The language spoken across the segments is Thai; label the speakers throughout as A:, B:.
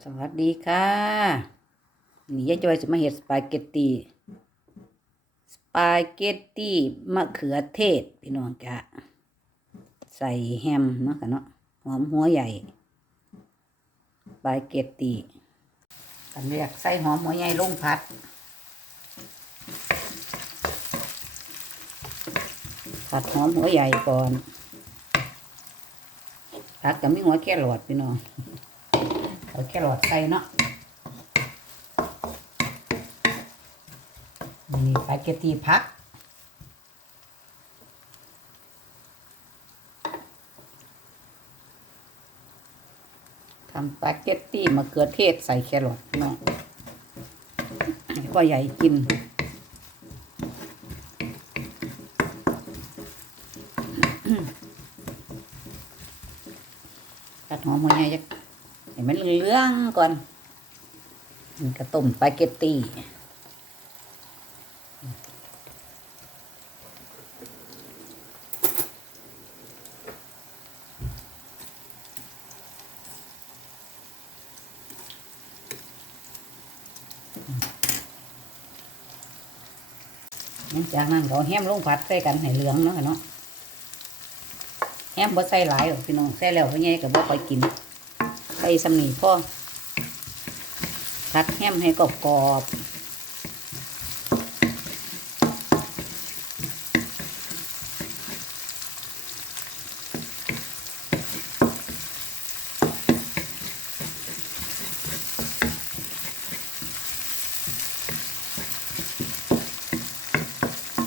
A: สวัสดีค่ะ นี่ยายจอยจะมาเห็ดสปาเกตตีสปาเกตตีมะเขือเทศพี่น้องจ้ะใส่แฮมเนาะค่ะเนาะหอมหัวใหญ่สปาเกตตีกันเรียกใส่หอมหัวใหญ่ลงผัดผัดหอมหัวใหญ่ก่อนผัดกับมีหัวแครอทพี่น้อง เอาแครอทใส่เนาะนี่สปาเกตตีพักทำสปาเกตตี้มะเขือเทศใส่แครอทเนาะพ่อใหญ่กินกัดหอมหัวใหญ่จัก ให้มันเหลืองๆก่อนมันกระต้มสปาเกตตี้หลังจากนั้นก็เอาแฮมลงผัดใส่กันให้เหลืองเนาะค่ะเนาะแฮมบ่ใส่หลายหรอกพี่น้องใส่แล้วพ่อใหญ่ก็บ่ค่อยกิน ใส่สำนีพ่อผัดแฮมให้กรอบๆ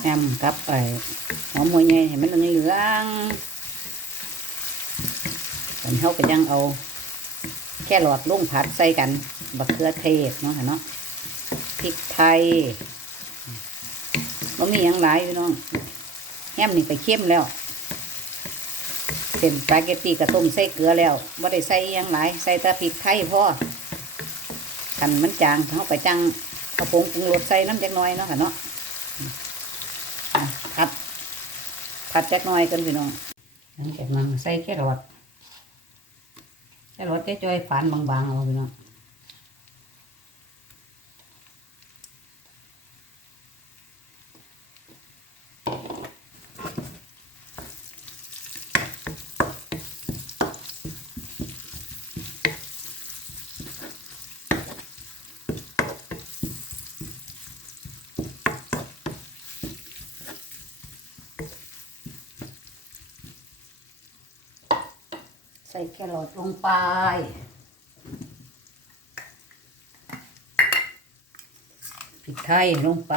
A: แฮมกับไอ้หอมหัวใหญ่ให้มันเหลืองๆผมเขาก็ยังเอา แค่หลอดลุ่งผัดใส่กันบักเขือเทศเนาะค่ะเนาะพริกไทยมันมีอย่างหลายพี่น้องแฮมนี่ไปเข้มแล้วเส้นสปาเกตตีกระต้มใส่เกลือแล้วไม่ได้ใส่หยังหลายใส่แต่พริกไทยพ่อกันมันจางเขาไปจังเอาผงปรุงรสใส่น้ำจักน้อยเนาะค่ะเนาะผัดผัดจักน้อยกันพี่น้องหลังจากนั้นใส่แค่หลอด แต่รถจะจอยฝานบางๆเอาไปเนาะ ใส่แครอทลงไป พริกไทยลงไป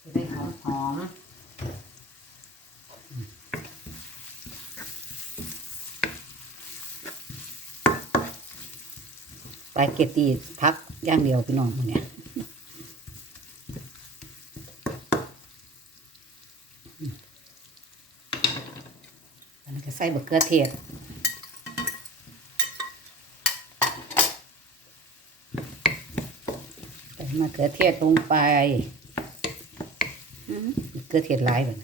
A: จะได้หอมหอมส ปาเกตตีพักย่างเดียวพี่น้องมันเนี่ยอันนี้ก็ใส่บะเขือเทศใส่มะเขือเทศลงไปอื้อมะเขือเทศหลายแบบ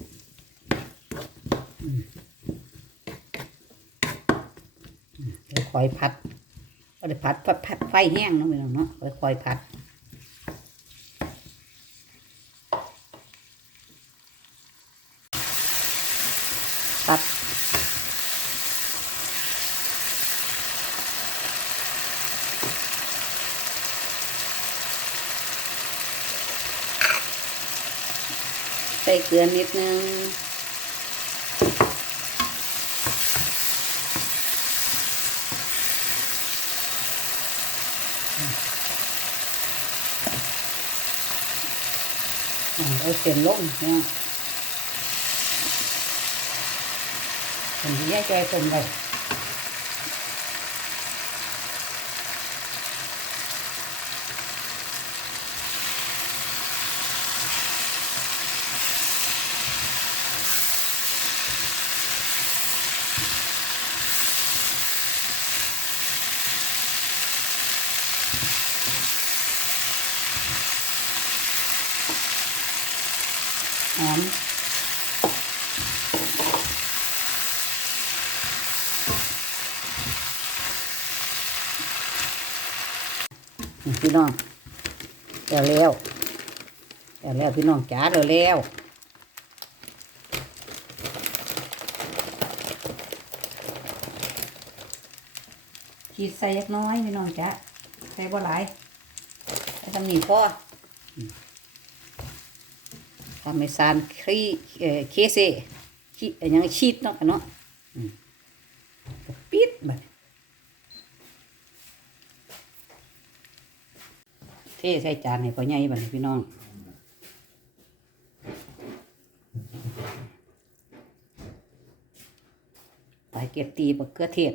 A: เดี๋ยวคอยพัด ก็ได้พัดพัดพัดไฟแห้งนาะพี่น้องเนาะค่อยคอยพัดพัดใส่เกลือนิดนึง อ่าเอาเส้นลงเนี่ยเป็นที่แยกใจต้มไป อมพี่น้องแล้วแล้วแล้วแล้วพี่น้องจ๋าแล้วแล้วขีดใส่ยักน้อยพี่น้องจ๋าใส่บ่หลายใส่ทำนี่พอ พาเมซานครีเอเคเซชีเอ่อยังชีสเนาะกันเนาะปิดบัดเทใส่จานให้พ่อใหญ่บัดพี่น้องไปเก็บตีบักเกลือเทศ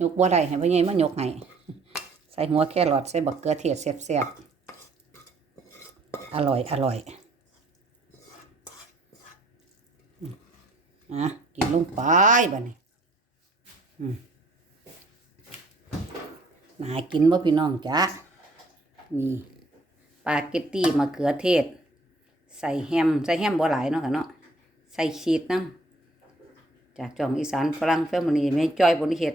A: ยกบัวได้ให้พ่อใหญ่มายกให้ใส่หัวแครอทใส่บักเกลือเทศแซ่บๆ อร่อย อร่อยอะกินลงไปบ้านี้น่ากินบ่พี่น้องจ้ะนี่ปาเกตตี้มะเขือเทศ ใส่แฮม ใส่แฮมบ่หลายเนาะค่ะเนาะ ใส่ชีสน้ำจากจ่องอีสานฝรั่งแฟมิลี่แม่จอยบนเฮ็ด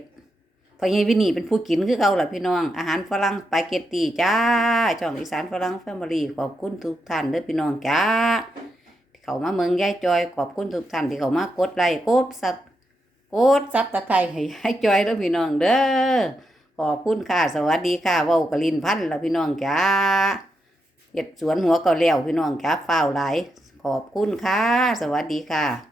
A: พอใหญวินี่เป็นผู้กินคือเก่าล่ะพี่น้อง อาหารฝรั่งสปาเกตตีจ้าช่องอีสานฝรั่งแฟมิลี่ขอบคุณทุกท่านเด้อพี่น้องจ้าเขามาเมืองยายจอยขอบคุณทุกท่านที่เขามากดไลค์กดซับกดซับตะไคร้ให้ยายจอยเด้อพี่น้องเด้อขอบคุณค่ะสวัสดีค่ะเว้ากะลินพันธ์ละพี่น้องจ้าเฮ็ดสวนหัวก็แล้วพี่น้องจ้าฝ้าวหลายขอบคุณค่ะ สวัสดีค่ะ